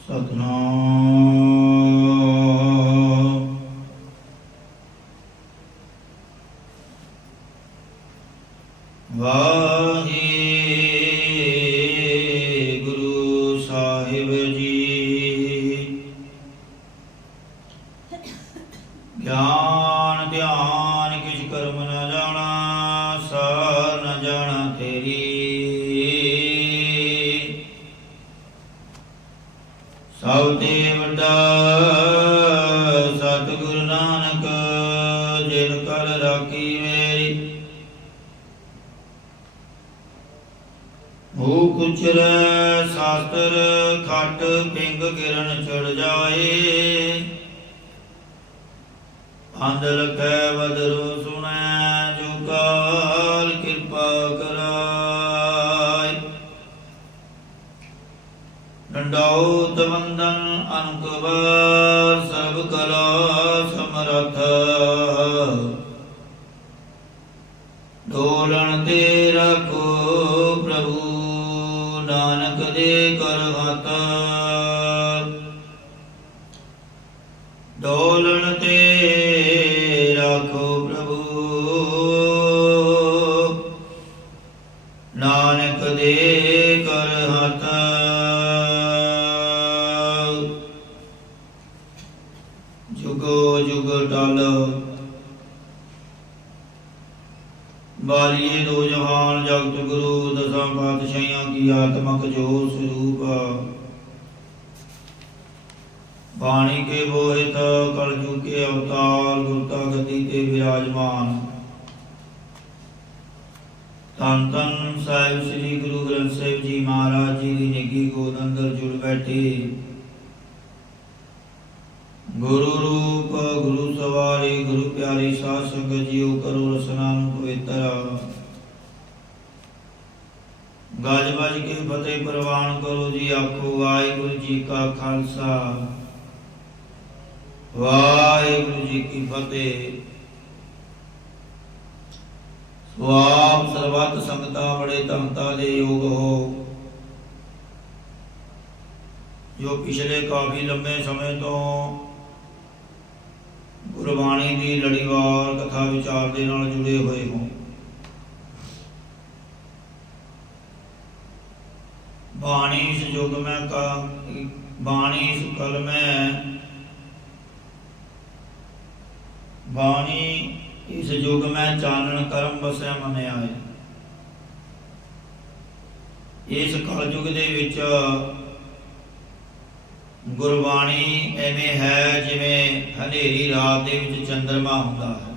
ਸਤਨਾਮ ਵਾਹਿਗੁਰੂ ਸਾਹਿਬ ਜੀ। ਗਿਆਨ ਧਿਆਨ ਕਿਛ ਕਰਮ ਨ ਜਾਣਾ, ਸਾਰ ਨ ਜਾਣਾ ਤੇਰੀ। ਸਭ ਤੇ ਵੱਡਾ ਸਤਿਗੁਰੂ ਨਾਨਕ, ਜਿਨ ਕਰ ਰਾਖੀ ਮੇਰੀ। ਮੂਹ ਕੁਚਰੈ ਸ਼ਾਸਤਰ, ਖਟ ਪਿੰਗ ਕਿਰਨ ਚੜ ਜਾਏ। ਅੰਧ ਲਖੈ ਬਦਰੁ ਸੁਣੈ, ਜੋ ਕਾਲ ਕਿਰਪਾ ਕਰਾਇ। ਡੰਡਾਉਤ ਵੰਦਨ ਅਨੁਕ ਵਾਰ, ਸਰਬ ਕਲਾ ਸਮਰਥ। ਡੋਲਣ ਤੇ ਰੱਖੋ ਪ੍ਰਭੂ, ਨਾਨਕ ਦੇ ਕਰ ਹੱਥ। ਡੋਲਣ ਤੇ ਰੱਖੋ ਪ੍ਰਭੂ, ਨਾਨਕ ਦੇ ਕਰ ਹੱਥ। ਜੁਗੋ ਜੁਗ ਟਲ ਬਾਲੀਏ ਦੋ ਜਹਾਨ, ਜਗਤ ਗੁਰੂ ਦਸਾਂ ਪਾਤਸ਼ਾਹੀਆਂ ਕੀ ਆਤਮਕ ਜੋ ਸਰੂਪ। ਬਾਣੀ ਕੇ ਬੋਹਿਤ ਕਲਯੁਗ ਕੇ ਅਵਤਾਰ, ਗੁਰਤਾ ਗਤੀ ਤੇ ਵਿਰਾਜਮਾਨ। ਧੰਨ ਧੰਨ ਸਾਹਿਬ ਸ੍ਰੀ ਗੁਰੂ ਗ੍ਰੰਥ ਸਾਹਿਬ ਜੀ ਮਹਾਰਾਜ ਜੀ ਦੀ ਨਿੱਘੀ ਗੋਦ ਅੰਦਰ ਜੁੜ ਬੈਠੇ। ਗੁਰੂ ਰੂਪ ਗੁਰੂ ਸਵਾਰੇ, ਗੁਰੂ ਪਿਆਰੀ ਸਾਧ ਸੰਗਤ ਜੀਓ, ਕਰੋ ਰਸਨਾ ਨੂੰ ਪਵਿੱਤਰ। ਗੱਜ ਵੱਜ ਕੇ ਫਤਿਹ ਪ੍ਰਵਾਨ ਕਰੋ ਜੀ। ਆਖੋ ਵਾਹਿਗੁਰੂ ਜੀ ਕਾ ਖਾਲਸਾ, ਵਾਹਿਗੁਰੂ ਜੀ ਕੀ ਫਤਿਹ। ਸਵਾਪ ਸਰਬੱਤ ਸੰਗਤਾਂ ਬੜੇ ਧੰਤਾ ਦੇ ਯੋਗ ਹੋ, ਜੋ ਪਿਛਲੇ ਕਾਫੀ ਲੰਬੇ ਸਮੇਂ ਤੋਂ ਗੁਰਬਾਣੀ ਦੀ ਲੜੀਵਾਰ ਕਥਾ ਵਿਚਾਰ ਦੇ ਨਾਲ ਜੁੜੇ ਹੋਏ ਹੋ। ਬਾਣੀ ਇਸ ਯੁਗ ਮੈਂ ਬਾਣੀ ਇਸ ਕਲ ਮੈਂ, ਬਾਣੀ ਇਸ ਯੁਗ ਮੈਂ ਚਾਨਣ ਕਰਮ ਵਸਿਆ ਮਨ ਆਏ। ਇਸ ਕਲ ਯੁਗ ਦੇ ਵਿੱਚ ਗੁਰਬਾਣੀ ਐਵੇਂ ਹੈ ਜਿਵੇਂ ਹਨੇਰੀ ਰਾਤ ਦੇ ਵਿੱਚ ਚੰਦਰਮਾ ਹੁੰਦਾ ਹੈ।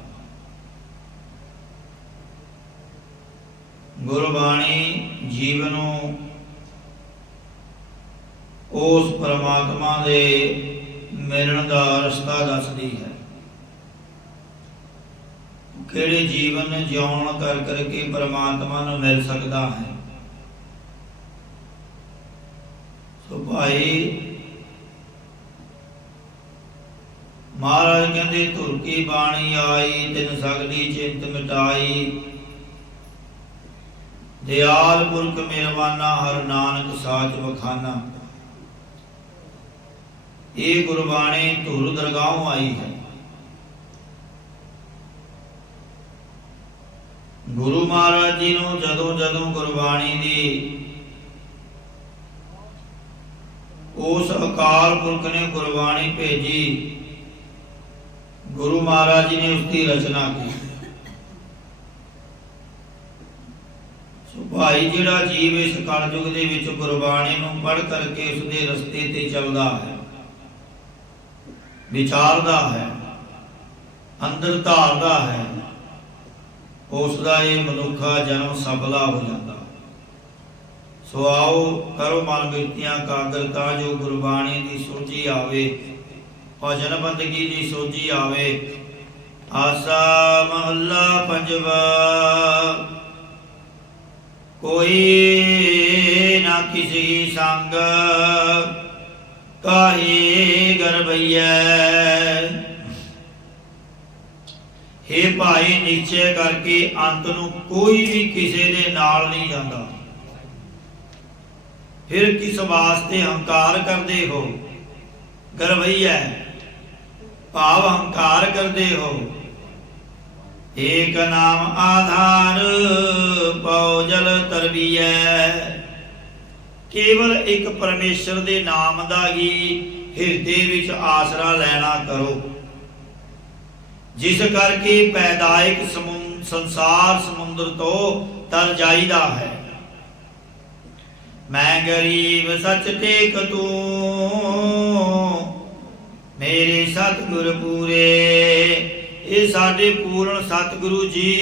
ਗੁਰਬਾਣੀ ਜੀਵਨ ਨੂੰ ਉਸ ਪਰਮਾਤਮਾ ਦੇ ਮਿਲਣ ਦਾ ਰਸਤਾ ਦੱਸਦੀ ਹੈ। ਕਿਹੜੇ ਜੀਵਨ ਜਿਉਣ ਕਰ ਕਰਕੇ ਪਰਮਾਤਮਾ ਨੂੰ ਮਿਲ ਸਕਦਾ ਹੈ। ਸੋ ਭਾਈ ਮਹਾਰਾਜ ਕਹਿੰਦੇ, ਧੁਰ ਕੀ ਬਾਣੀ ਆਈ, ਤਿਨ ਸਗਲੀ ਚਿੰਤ ਮਿਟਾਈ। ਦਿਆਲ ਪੁਰਖ ਮਿਹਰਬਾਨਾ, ਹਰ ਨਾਨਕ ਸਾਚ ਵਖਾਨਾ। ਇਹ ਗੁਰਬਾਣੀ ਧੁਰ ਦਰਗਾਹੋਂ ਆਈ ਹੈ। ਗੁਰੂ ਮਹਾਰਾਜ ਜੀ ਨੂੰ ਜਦੋਂ ਜਦੋਂ ਗੁਰਬਾਣੀ ਦੀ ਉਸ ਅਕਾਲ ਪੁਰਖ ਨੇ ਗੁਰਬਾਣੀ ਭੇਜੀ, ਗੁਰੂ ਮਹਾਰਾਜ ਜੀ ਨੇ ਉਸ ਦੀ ਰਚਨਾ ਕੀਤੀ। ਸੋ ਭਾਈ ਜਿਹੜਾ ਜੀਵ ਇਸ ਕਲਯੁਗ ਦੇ ਵਿੱਚ ਗੁਰਬਾਣੀ ਨੂੰ ਪੜ੍ਹ ਕਰਕੇ ਉਸ ਦੇ ਰਸਤੇ ਤੇ ਚੱਲਦਾ ਹੈ, ਵਿਚਾਰਦਾ ਹੈ, ਅੰਦਰ ਧਾਰਦਾ ਹੈ, ਉਸ ਦਾ ਇਹ ਮਨੁੱਖਾ ਜਨਮ ਸਫਲਾ ਹੋ ਜਾਂਦਾ। ਸੋ ਆਓ ਕਰੋ ਮਨ ਬਿਰਤੀਆਂ ਕਾਗਰ, ਤਾਂ ਜੋ ਗੁਰਬਾਣੀ ਦੀ ਸੋਝੀ ਆਵੇ, ਭਜਨ ਬੰਦਗੀ ਦੀ ਸੋਝੀ ਆਵੇ। ਆਸਾ ਮਹੱਲਾ ਪੰਜਵਾ। ਕੋਈ ਨਾ ਕਿਸੀ ਸੰਗ, ਕਾਹੀ ਗਰਬਈਐ। हे ਭਾਈ, ਨਿਸ਼ਚੈ ਕਰਕੇ ਅੰਤ ਨੂੰ ਕੋਈ ਵੀ ਕਿਸੇ ਦੇ ਨਾਲ ਨਹੀਂ ਜਾਂਦਾ। फिर किस वास्ते हंकार करते हो। गरवैया भाव हंकार करते हो। एक नाम आधार पौ जल तरबीऐ। केवल एक परमेश्वर दे नाम दा ही हिरदे विच आसरा लेना करो, जिस करके पैदाइक संसार समुद्र तो तर जाईदा है। मैं गरीब सच टेक तू मेरे सतगुर पूरे। ये साडे पूर्ण सतगुरु जी।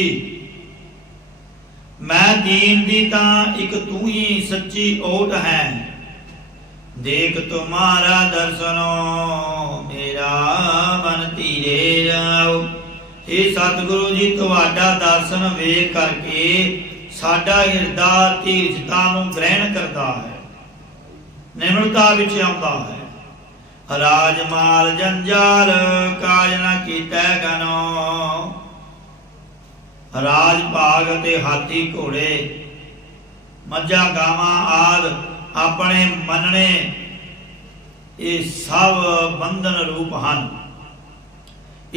मैं दीन दी तां इक तू ही सच्ची ओट है। देख तुम्हारा दर्शनो मेरा मन धीरे जाओ। हे सतगुरु जी तुहाडा दर्शन वेख करके साडा हिरदा धीरजता नूं ग्रहण करता है, निमरता विच आउंदा है। राजमाल जंजाल काज न कीतै गनो। राज भाग ते हाथी घोड़े मज्झां गावां आद अपने मनने ये सब बंधन रूप हैं।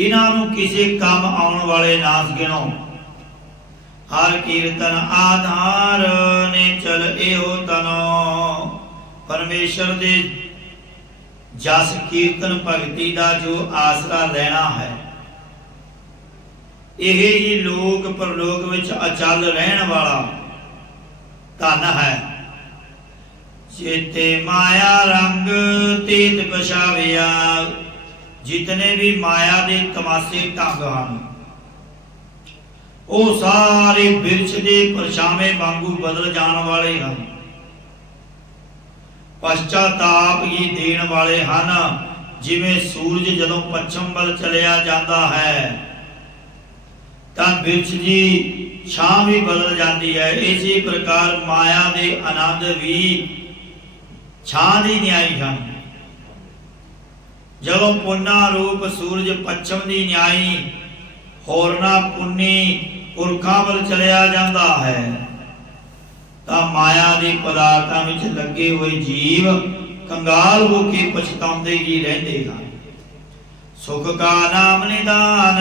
इन्हां नूं किसी काम आउण वाले नास गिणो। हर कीर्तन आधार ने चल एहो तनो। परमेश्वर दे जस कीर्तन भगती का जो आसरा लेना है, यही ही लोक परलोक विच अचल रहन वाला धन है। चेते माया रंग तेत पछाविया। जितने भी माया के तमाशे ढंग हैं वो सारे बिरछ के परछावे वांगू बदल जाने वाले हैं। पश्चाताप ही देण वाले हैं। जिवें सूरज जदों पश्चिम वल चलिया जाता है तां बिरछ की छां भी बदल जाती है। इसी प्रकार माया के आनंद भी छां दी न्याई हैं। जदों पुन्ना रूप सूरज पश्चिम की न्याई होरना पुन्नी पुरखां वल चलिया जाता है तां माया के पदार्थां विच लगे हुए जीव कंगाल हो के पछताउंदे ही रहिंदे हैं। सुख का नाम निदान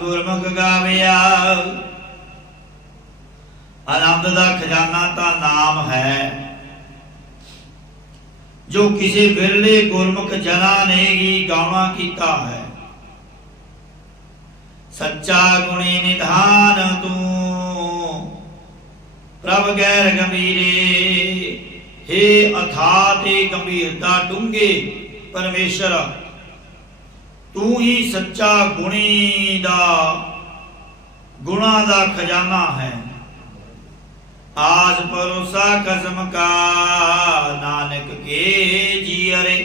गुरमुख गाविया। आनंद का खजाना ता नाम है, जो किसी बिरले गुरमुख जना ने ही गावा कीता है। सच्चा गुणी निधान तू प्रभ गैर गंभीरे। हे अथाह ते गंभीरता डूंगे परमेश्वर, तू ही सच्चा गुणी दा गुणा दा खजाना है। आज भरोसा कसम का नानक के जीअरे।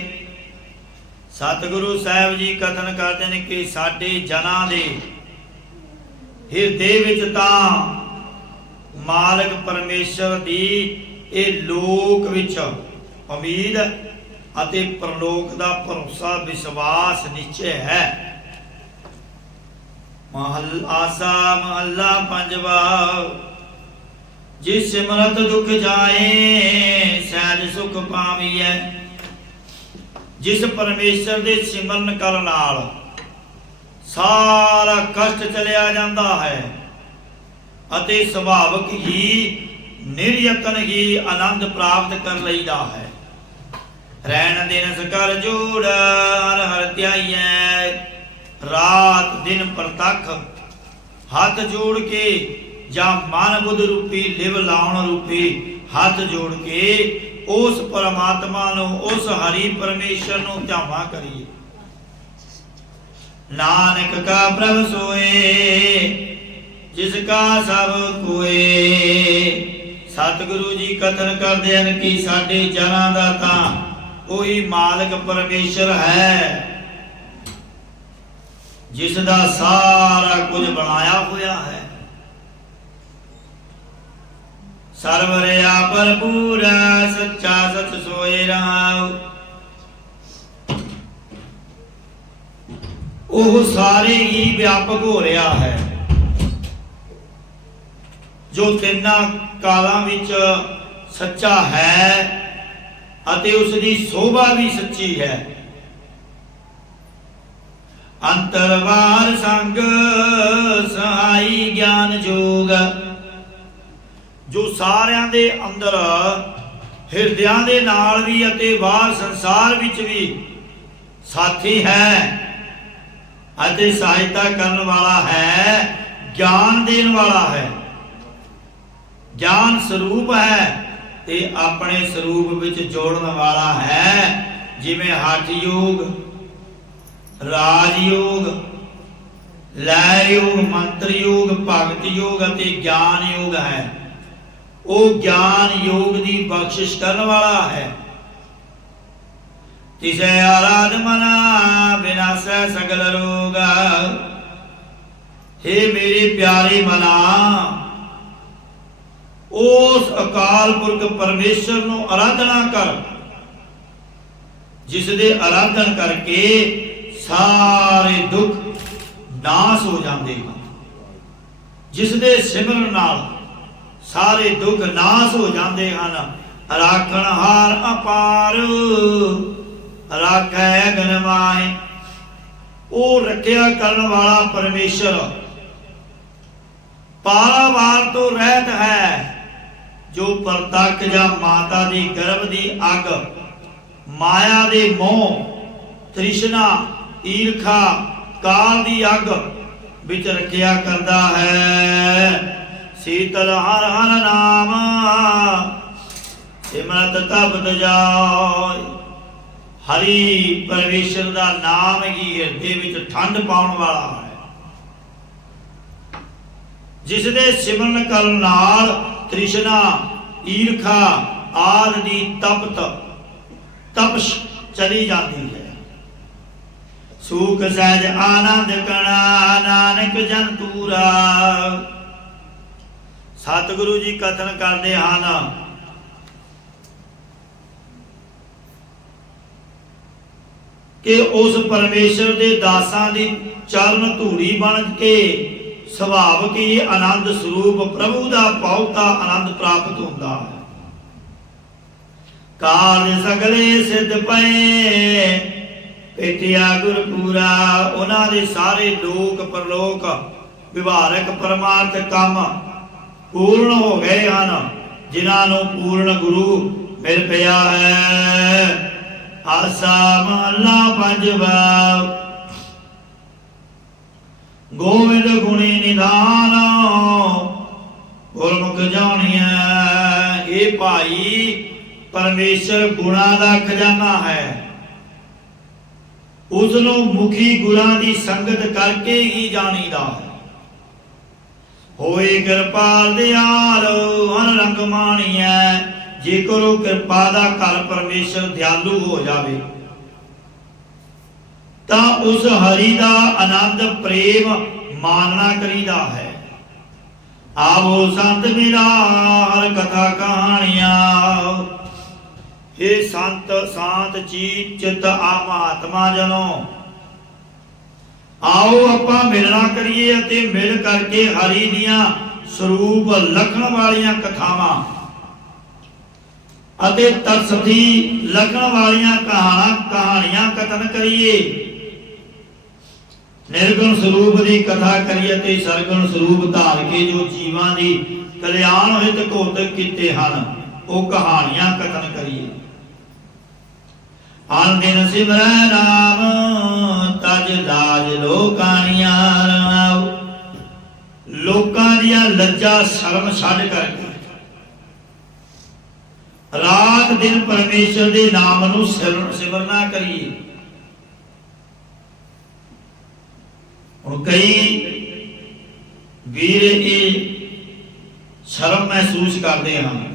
सतगुरु साहब जी कथन करते हैं कि साडे जना दे हिरदे विच तां मालक परमेश्वर दी ए लोक विच उम्मीद अते परलोक दा भरोसा विश्वास निश्चय है। आसा महला पंजवा। जिस सिमरत दुख जाए सहज सुख पावीऐ। जिस परमेश्वर दे सिमरन करन नाल सारा कष्ट चलिया जाता है अते सुभावक ही निर्यतन ही आनंद प्राप्त कर लईदा है। रैन दिन कर जोड़ हर हर ध्याइऐ। रात दिन प्रतख हाथ जोड़ के जा मन बुद्ध रूपी लिव लाउण रूपी हाथ जोड़ के उस परमात्मा नूं उस हरि परमेश्वर नूं ध्यावा करिए। नानक का प्रभ सोए जिसका सब कोए। सतगुरु जी कथन करते हैं कि साडे जनां दा तां कोई मालक परमेश्वर है जिसदा सारा कुछ बनाया हुआ है। सर्वरिया भरपूर सच्चा सच सोए रहाओ। वो सारे ही व्यापक हो रहा है, जो तिन्ना कालां विच सच्चा है अते उसकी शोभा भी सच्ची है। अंतरवार संग सहाई ज्ञान जोग, जो सारिਆਂ ਦੇ अंदर ਹਿਰਦਿਆਂ ਦੇ ਨਾਲ ਵੀ ਅਤੇ ਬਾਹਰ ਸੰਸਾਰ ਵਿੱਚ ਵੀ साथी है ਅਤੇ सहायता करने वाला है, ज्ञान देने वाला है, ज्ञान स्वरूप है ते अपने स्वरूप विच जोड़न वाला है। जिवें हठ योग, राजयोग, लय योग, मंत्र योग, भगत योग अते ज्ञान योग है। वो ज्ञान योग की बख्शिश करने वाला है। तिसे आराध मना विनाशै सगल रोग। हे मेरे प्यारे मना, उस अकाल पुरख परमेश्वर नूं आराधना कर, जिस दे आराधन करके सारे दुख नाश हो जाते हैं। जिस दे सिमरन नाल सारे दुख नाश हो जाते हैं। राखण हार अपार राखै अगन माहे, वो रखिया करने वाला परमेश्वर पारावार तो रहत है। जो प्रतख या माता दी गर्भ दी अग, माया दे मोह, तृष्णा, ईर्खा, काल दी अग विच रखिया करदा है। शीतल हर हर नाम सिमरत तपत जाय। हरि परमेश्वर का नाम ही हृदय विच ठंड पाउण वाला है। जिस दे सिमरन करन नाल तृष्णा, ईर्खा आदि दी तपश चली जाती है। सूख सहज आनंद कणा नानक जन तूरा। सतगुरु जी कथन करते हैं कि उस परमेश्वर के दासां दी चरण धूड़ी बन के सुभावक ही आनंद स्वरूप प्रभु का बहुता आनंद प्राप्त होता है। काल सगले सिद्ध पए पेटिया गुरपूरा। उन्हां दे सारे लोक परलोक विवारक परमार्थ काम पूर्ण हो गए हैं, जिन्हां नूं पूर्ण गुरु मिल पिया है। आसा महला पंजवा। गोविंद गुणी निधान गुरमुख जानिया। ये भाई परमेश्वर गुणा का खजाना है। उसनों मुखी गुणा की संगत करके ही जानीदा है। होए कृपाल दयाल हर रंग माणिया। जेकर कृपा का घर परमेश्वर दयालु हो जाए तो उस हरि का आनंद प्रेम मानना करीदा है। आवो संत मेरा हर कथा कहानियां। हे संत शांत चीत चित आत्मा जनो, आओ आपां मिलना करिए अते मिल करके हरि दियां स्वरूप लखण वालियां कथावां अते तरसदी लगन वालियां कहानियां कथन करिए। निर्गुण स्वरूप की कथा करिए ते सरगुण स्वरूप धार के जो जीवां दी कल्याण हित घोतक कीते हन वो कहानियां कथन करिए। आन दिन सिमरै नाम तज लाज लोकानियां। लोकां दियां लज्जा शर्म छड्ड करके रात दिन परमेश्वर के नाम नूं सिमरना करिए। हुण कई वीर ये शर्म महसूस करते हैं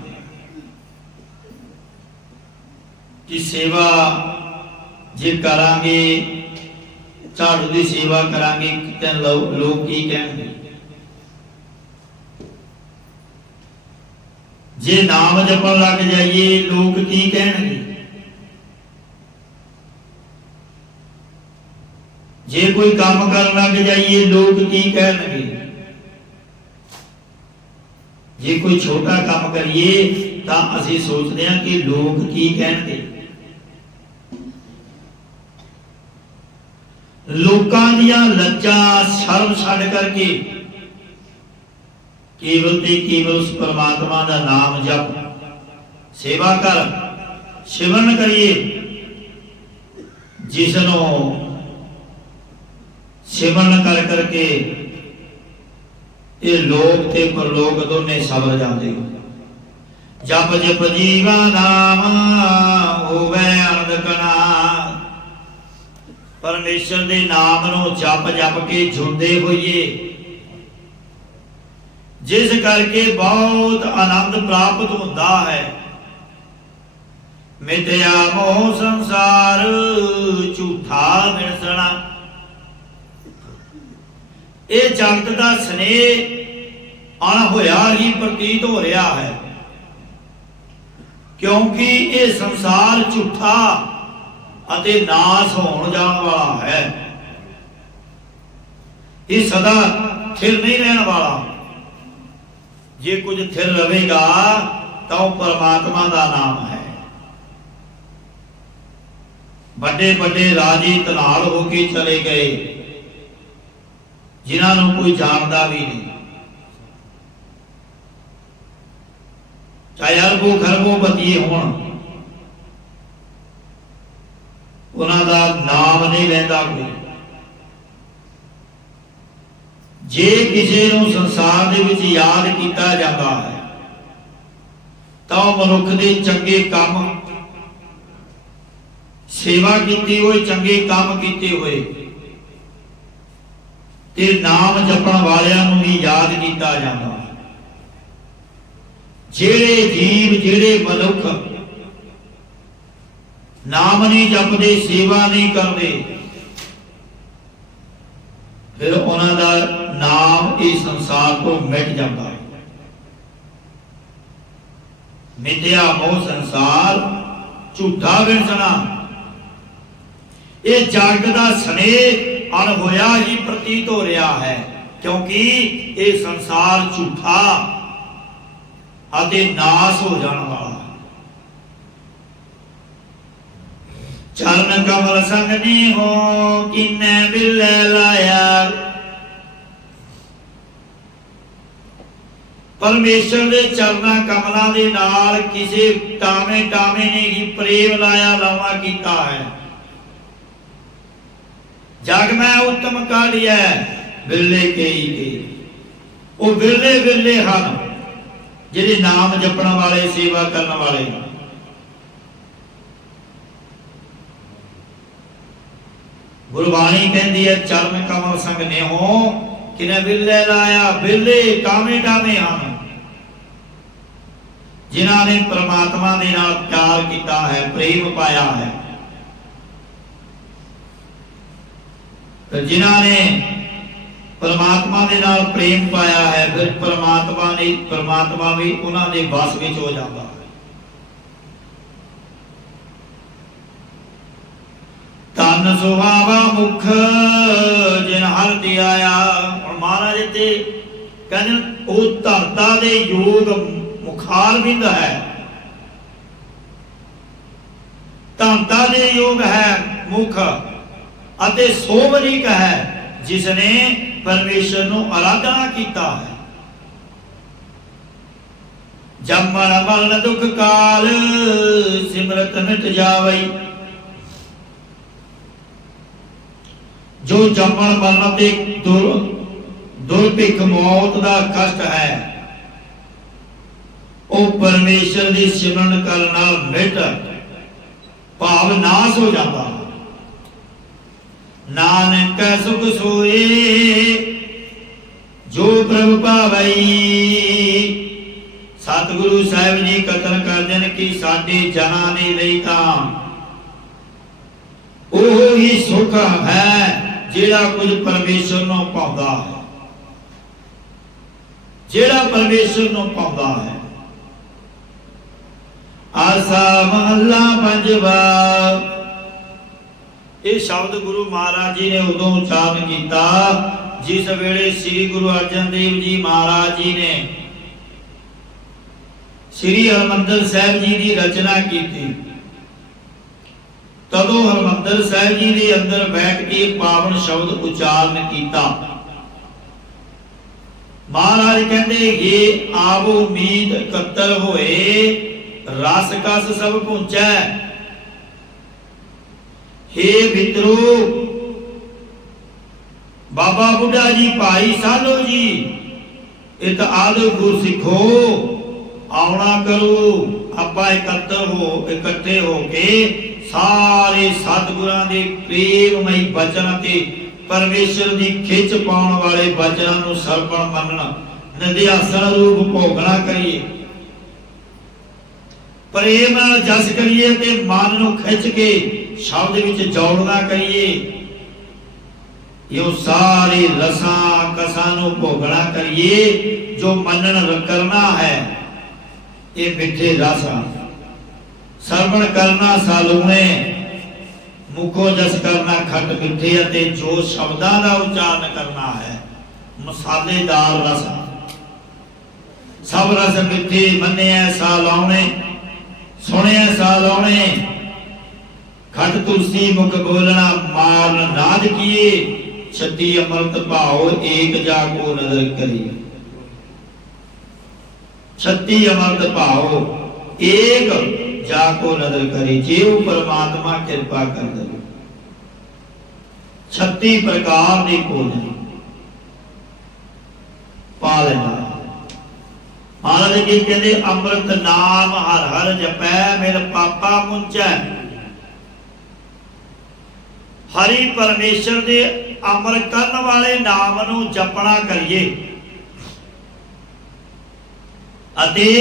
कि सेवा जे करांगे, झाड़ू की सेवा करांगे तो लोग की कहणगे। जे नाम जपन लग जाइए लोग की कहणगे। जे कोई काम कर लग जाइए लोग की कहणगे। जे कोई छोटा काम करिए ਤਾਂ ਅਸੀਂ ਸੋਚਦੇ ਹਾਂ ਕਿ ਲੋਕ ਕੀ ਕਹਿਣਗੇ। ਲੋਕਾਂ ਦੀਆਂ ਲੱਜਾਂ ਸ਼ਰਮ ਛੱਡ ਕਰਕੇ ਕੇਵਲ ਤੇ ਕੇਵਲ ਉਸ ਪਰਮਾਤਮਾ ਦਾ ਨਾਮ ਜਪ, ਸੇਵਾ ਕਰ, ਸਿਮਰਨ ਕਰੀਏ, ਜਿਸ ਨੂੰ ਸਿਮਰਨ ਕਰ ਕਰਕੇ ਇਹ ਲੋਕ ਤੇ ਪਰਲੋਕ ਦੋਨੇ ਸਬਰ ਜਾਂਦੇ। ਜਪ ਜਪ ਜੀਵਾ ਨਾਮ ਹੋਵੇ ਅਨੰਦ ਕਣਾ। ਪਰਮੇਸ਼ਰ ਦੇ ਨਾਮ ਨੂੰ ਜਪ ਜਪ ਕੇ ਜੁੜਦੇ ਹੋਈਏ, ਜਿਸ ਕਰਕੇ ਬਹੁਤ ਆਨੰਦ ਪ੍ਰਾਪਤ ਹੁੰਦਾ ਹੈ। ਮਿਥਿਆ ਮੋਹ ਸੰਸਾਰ ਝੂਠਾ ਵਿਣਸਣਾ। ਇਹ ਜਗਤ ਦਾ ਸਨੇਹ ਅਣਹੋਇਆ ਹੀ ਪ੍ਰਤੀਤ ਹੋ ਰਿਹਾ ਹੈ, ਕਿਉਂਕਿ ਇਹ ਸੰਸਾਰ ਝੂਠਾ ਅਤੇ ਨਾਸ ਹੋਣ ਜਾਣ ਵਾਲਾ ਹੈ। ਇਹ ਸਦਾ ਥਿਰ ਨਹੀਂ ਰਹਿਣ ਵਾਲਾ। ਜੇ ਕੁਝ ਥਿਰ ਰਹੇਗਾ ਤਾਂ ਉਹ ਪਰਮਾਤਮਾ ਦਾ ਨਾਮ ਹੈ। ਵੱਡੇ ਵੱਡੇ ਰਾਜੇ ਧਨਾਲ ਹੋ ਕੇ ਚਲੇ ਗਏ, ਜਿਨ੍ਹਾਂ ਨੂੰ ਕੋਈ ਜਾਣਦਾ ਵੀ ਨਹੀਂ। ਚਾਹੇ ਅਰਬੋਂ ਖਰਬੋਂ ਪਤੀ ਹੋਣ, ਉਹਨਾਂ ਦਾ ਨਾਮ ਨਹੀਂ ਲੈਂਦਾ ਕੋਈ। ਜੇ ਕਿਸੇ ਨੂੰ ਸੰਸਾਰ ਦੇ ਵਿੱਚ ਯਾਦ ਕੀਤਾ ਜਾਂਦਾ ਹੈ ਤਾਂ ਉਹ ਮਨੁੱਖ ਦੇ ਚੰਗੇ ਕੰਮ, ਸੇਵਾ ਕੀਤੀ ਹੋਏ, ਚੰਗੇ ਕੰਮ ਕੀਤੇ ਹੋਏ ਤੇ ਨਾਮ ਜਪਣ ਵਾਲਿਆਂ ਨੂੰ ਹੀ ਯਾਦ ਕੀਤਾ ਜਾਂਦਾ ਹੈ। ਜਿਹੜੇ ਜੀਵ, ਜਿਹੜੇ ਮਨੁੱਖ ਨਾਮ ਨਹੀਂ ਜਪਦੇ, ਸੇਵਾ ਨਹੀਂ ਕਰਦੇ, ਫਿਰ ਉਹਨਾਂ ਦਾ ਨਾਮ ਇਸ ਸੰਸਾਰ ਤੋਂ ਮਿਟ ਜਾਂਦਾ ਹੈ। ਮਿਥਿਆ ਮੋਹ ਸੰਸਾਰ ਝੂਠਾ ਵਿਣਸਣਾ। ਇਹ ਜਗਤ ਦਾ ਸਨੇਹ ਅਣਹੋਇਆ ਹੀ ਪ੍ਰਤੀਤ ਹੋ ਰਿਹਾ ਹੈ, ਕਿਉਂਕਿ ਇਹ ਸੰਸਾਰ ਝੂਠਾ ਅਤੇ ਨਾਸ ਹੋ ਜਾਣ ਵਾਲਾ। ਚਰਨ ਕਮਲ ਸੰਗ ਨੀ ਹੋ ਕਿਨੈ ਬਿਲੇ ਲਾਇਆ। ਪਰਮੇਸ਼ਰ ਦੇ ਚਰਨਾਂ ਕਮਲਾਂ ਦੇ ਨਾਲ ਕਿਸੇ ਟਾਵੇਂ ਨੇ ਹੀ ਪ੍ਰੇਮ ਲਾਇਆ, ਲਾਵਾ ਕੀਤਾ ਹੈ। ਜਗ ਮੈਂ ਉੱਤਮ ਕਾਢਿਐ ਬਿਰਲੇ ਕੇਈ ਕੇ। ਉਹ ਬਿਰਲੇ ਬਿਰਲੇ ਹਨ ਜਿਹੜੇ ਨਾਮ ਜਪਣ ਵਾਲੇ, ਸੇਵਾ ਕਰਨ ਵਾਲੇ। ਗੁਰਬਾਣੀ ਕਹਿੰਦੀ ਹੈ ਚਰਨ ਕਮਲ ਸੰਗ ਨੇਹੋ ਕਿਨੇ ਬਿਰਲੇ ਲਾਇਆ। ਬਿਰਲੇ ਟਾਵੇਂ ਹਨ ਜਿਨ੍ਹਾਂ ਨੇ ਪ੍ਰਮਾਤਮਾ ਦੇ ਨਾਲ ਪਿਆਰ ਕੀਤਾ ਹੈ, ਪ੍ਰੇਮ ਪਾਇਆ ਹੈ। ਤੇ ਜਿਨ੍ਹਾਂ ਨੇ ਪਰਮਾਤਮਾ ਦੇ ਨਾਲ ਪ੍ਰੇਮ ਪਾਇਆ ਹੈ, ਫਿਰ ਪਰਮਾਤਮਾ ਵੀ ਉਹਨਾਂ ਦੇ ਵਸ ਵਿੱਚ ਹੋ ਜਾਂਦਾ ਹੈ। ਤਨ ਸੁਹਾਵਾ ਮੁਖ ਜਿਨ ਹਰਿ ਧਿਆਇਆ। ਹੁਣ ਮਹਾਰਾਜ ਤੇ ਕਹਿੰਦੇ ਉਹ ਧਰਤਾ ਦੇ ਯੋਗ ਮੁਖਾਰ ਬਿੰਦ ਹੈ, ਧਰਤਾ ਦੇ ਯੋਗ ਹੈ ਮੁਖ, ਅਤੇ ਸੋਵਰੀਕ ਹੈ ਜਿਸ ਨੇ ਪਰਮੇਸ਼ਰ ਨੂੰ ਆਰਾਧਨਾ ਕੀਤਾ ਹੈ। ਜੰਮਣ ਮਰਨ ਦੁਖ ਕਾਲ ਸਿਮਰਤ ਮਿਟ ਜਾਵਈ। ਜੋ ਜੰਮਣ ਮਰਨ ਤੇ ਦੁਰਭਿਖ ਮੌਤ ਦਾ ਕਸ਼ਟ ਹੈ, ਉਹ ਪਰਮੇਸ਼ਰ ਦੀ ਸਿਮਰਨ ਕਰਨ ਨਾਲ ਮਿਟ, ਭਾਵ ਨਾਸ ਹੋ ਜਾਂਦਾ। ਨਾਨਕ ਸੁਖ ਸੋਏ ਜੋ ਪ੍ਰਭ ਭਾਵਈ। ਸਤਿਗੁਰੂ ਸਾਹਿਬ ਜੀ ਕਥਨ ਕਰਦੇ ਨੇ ਕਿ ਸਾਡੇ ਜਨਾਂ ਦੇ ਲਈ ਤਾਂ ਉਹ ਹੀ ਸੁਖ ਹੈ ਜਿਹੜਾ ਕੁਝ ਪਰਮੇਸ਼ਰ ਨੂੰ ਪਾਉਂਦਾ ਹੈ, ਜਿਹੜਾ ਪਰਮੇਸ਼ਰ ਨੂੰ ਪਾਉਂਦਾ ਹੈ। ਆਸਾ ਮਹੱਲਾ ਪੰਜਵਾ। ਇਹ ਸ਼ਬਦ ਗੁਰੂ ਮਹਾਰਾਜ ਜੀ ਨੇ ਉਦੋਂ ਉਚਾਰਨ ਕੀਤਾ ਜਿਸ ਵੇਲੇ ਸ੍ਰੀ ਗੁਰੂ ਅਰਜਨ ਦੇਵ ਜੀ ਮਹਾਰਾਜ ਜੀ ਨੇ श्री हरमंदिर साहिब जी की रचना की थी। तदों हरमंदिर साहिब जी के अंदर बैठ के पावन शब्द उच्चारण किया। महाराज कहते ये आवो मीत कत्तर होए, रस कस सब पहुंचै। हे मित्रो, बाबा बुढ़ा जी, भाई साधो जी, इत आदि गुर सिखो, आउणा करो। आपां इकट्ठे हो के सारे सतगुरां दे प्रेममई बचन ते परमेश्वर की खिच पाउण वाले बचनां नूं सरपण मनना, निध्यासन रूप भोगना करिए, प्रेम नाल जस करिए ते मन नूं खिच के शब्द विच जोड़ना करिए। यो सारे रसां कसां नूं भोगना करिए। जो मनन करना है ये मिठे रस, सरवण करना सालूणे, मुखो जस करना खट मिठे, अते जो शब्दां दा उच्चारण करना है मसालेदार रस। सब रस मिठे मन्ने सा लाउने, सुने सा लाउने। खट तुलसी मुख बोलना, मारन नाद किए। 36 अमृत भाओ, एक जाको नजर करिए। 36 अमृत भाओ, एक जाको नजर करी। जेव परमात्मा कृपा कर दे। 36 प्रकार की भोजन पा लेना। महाराज जी कहते अमृत नाम हर हर जपै, मेरे पापा मुंचै। हरि परमेश्वर दे अमर करन वाले नाम नूं जपना करिए, अते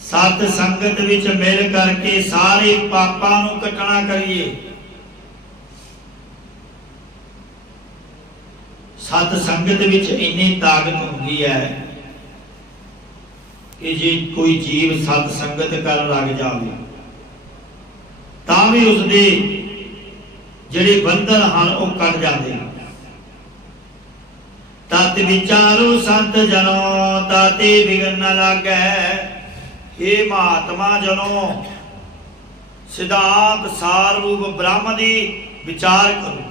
सत संगत विच मिल करके सारे पापां नूं कटना करिए। सत संगत विच इन्नी ताकत होंदी है कि जे कोई जीव सत संगत कर लग जाए तां भी उसदे जिहड़े बंधन हन वो कट जाते हैं। तत विचारो संत जनो, ताते विघन न लागै। हे महात्मा जनो, सिद्धांत सार रूप ब्रह्म दी विचार करो,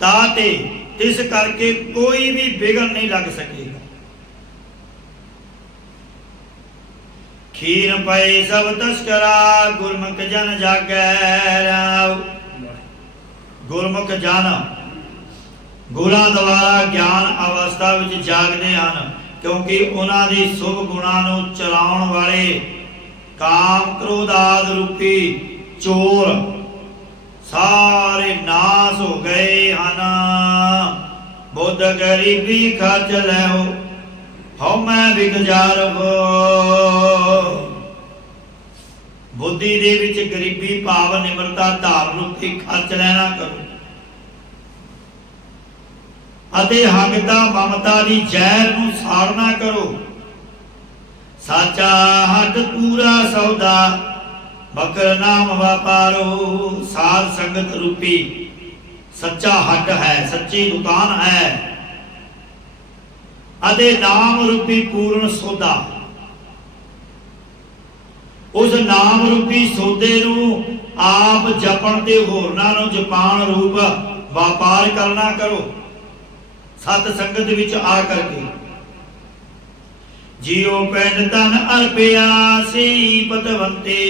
ताते तिस करके कोई भी विघन नहीं लग सकेगा। खीर पै सब तस्करा, गुरमुख जन जागै। गुरमुख जन गुणां द्वारा ज्ञान अवस्था विच जागदे हन, क्योंकि उन्हां दी शुभ गुणां नूं चलाउण वाले काम क्रोध आदि रूपी चोर सारे नाश हो गए हन। बुद्ध गरीबी खर्च लैओ, हौ मैं विगजार हो। बुद्धि दे विच गरीबी भाव निमरता धार रूपी खर्च लेना करो, अते हगता ममता दी जहर नूं साड़ना करो। साचा हट पूरा सौदा, बकर नाम व्यापारो। साध संगत रूपी सच्चा हट है, सच्ची दुकान है, अते नाम रूपी पूर्ण सौदा। उस नाम रूपी सौदे नूं आप जपण ते होरनां नूं जपान रूप व्यापार करना करो। सत संगत विच आ करके जियो पिंड तन अर्पिया, सी पतवंते।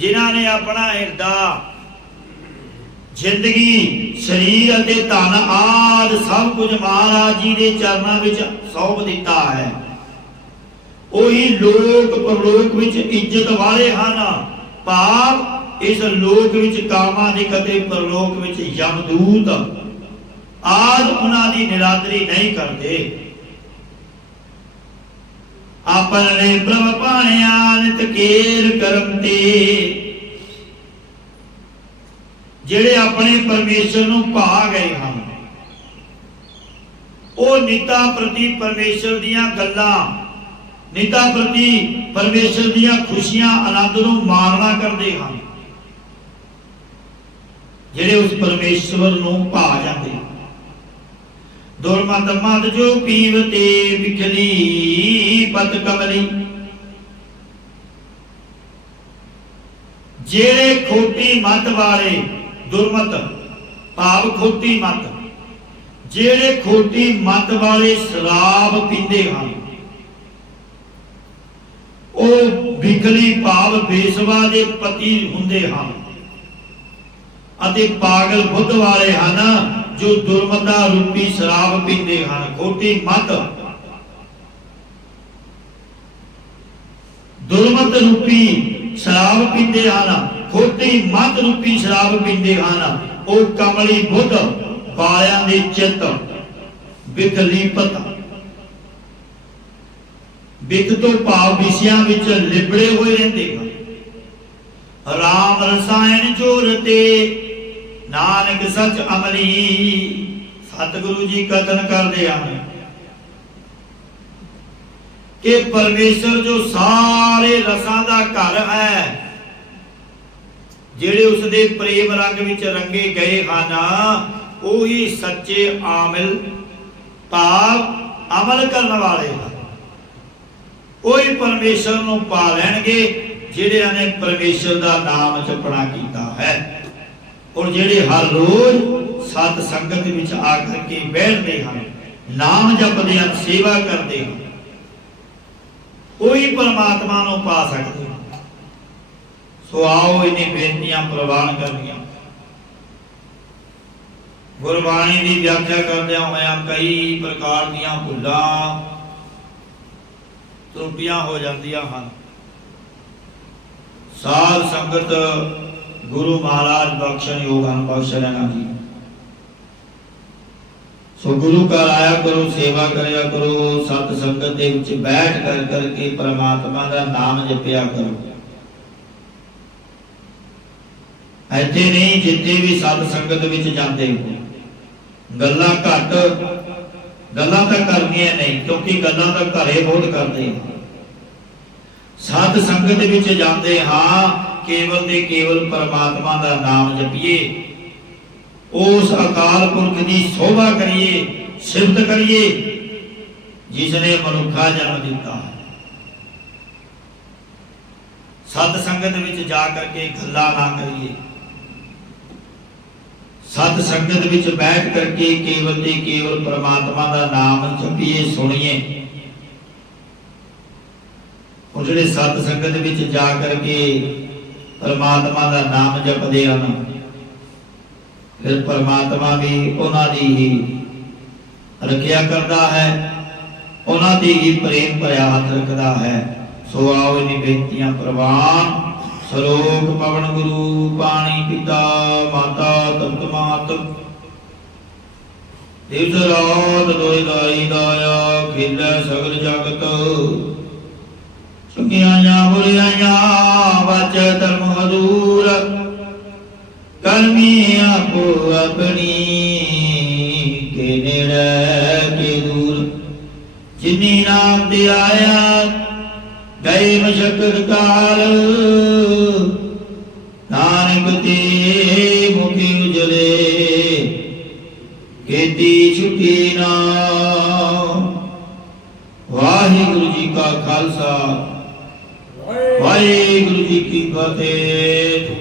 जिन्हां ने अपना हिरदा जिंदगी शरीर अते धन आदि सब कुछ महाराज जी के चरणों विच सौंप दिता है, ओही लोक परलोक विच इज्जत वाले हन। भाव इस लोक विच कामादिक अते परलोक विच यमदूत आदि उन्हां दी निरादरी नहीं करते। अपने प्रभ पाणिया नित केर करम ते। जिहड़े अपने परमेश्वर नूं भा गए हन, वो निता प्रति परमेश्वर दीयां गल्लां, निता प्रति परमेश्वर दीयां खुशियां आनंद नूं माणना करदे हन। जिहड़े उस परमेश्वर नूं भा जांदे, दुर्मत मत जो पीवते बिखली पत कमली। जेड़े खोटी मत वाले, दुर्मत भाव खोटी मत, जेड़े खोटी मत वाले शराब पींदे हैं, वो बिखली भाव बेसवा दे पति हुंदे हैं। अते पागल बुद्ध वाले हैं जो दुर्मता रूपी शराब पींदे हैं। खोटी मत दुर्मत रूपी शराब पींदे हैं, खोटी मत रूपी शराब पींदे हैं। वो कमली बुद्ध वालियां दे चित्त विकलीपत, विक तो भाव विषयां विच लिबड़े हुए रहते हैं। राम रसायन जोरते नानक सच अमली। सतगुरु जी कथन करते हैं कि परमेश्वर जो सारे रसां दा घर है, जेड़े उसदे प्रेम रंग विच रंगे गए हैं, ओही सच्चे आमिल भाव अमल करने वाले हैं। ओही परमेश्वर नूं पा लैणगे जिहड़ियां ने परमेश्वर दा नाम जपना कीता है। और जेड़े हर रोज सत संगत विच आकर के बैठते हैं, नाम जपते हैं, सेवा करते हैं, कोई परमात्मा नूं पा सकते हैं। सो आओ इन्हें बेनतियां प्रवान करनियां। गुरबाणी की व्याख्या करदे होया कई प्रकार दीयां भुल्लां त्रुटियां हो जांदियां हन। साध संगत गुरु महाराज बख्शन योगान बख्श लेना जी। सो गुरु का आया करो, सेवा करया करो, सत संगत दे विच बैठ कर करके परमात्मा दा नाम जपया करो। ऐथे नहीं जिथे भी सत संगत विच जाते हो गल्लां घट, गल्लां तां करनियां नहीं, क्योंकि गल्लां तां घरे बहुत करते हैं। सत संगत विच जाते हाँ, केवल ते केवल परमात्मा दा नाम जपिए, उस अकाल पुरख की शोभा करिए, सिफत करिए जिसने मनुखा जन्म दिता है। सत संगत विच जा करके गल्लां ना करिए, सत संगत विच बैठ करके केवल ते केवल परमात्मा दा नाम जपिए, सुनिए। और जिहड़े सत संगत विच जा करके परमात्मा दा नाम जपदे हन, फिर परमात्मा भी उन्हां दी ही रखिया करता है, उन्हां दी ही प्रेम भरिया हथ रखता है। सो आओ इन्हीं बेनतियां प्रवान। सलोक पवन गुरु पानी पिता माता तप्त मात, दिवस रात दोए दाई दाया, खेलै सगल जगत। चुकियां बुरियां वच धर्म हजूर, कर्मी आपो अपनी के नेड़े के दूर। जिनी नाम ते आया गए मशक्कत काल, नानक ते मुखी उजले खेती छुटी नाम। वाहिगुरु जी का खालसा, वाहिगुरु जी की फतेह।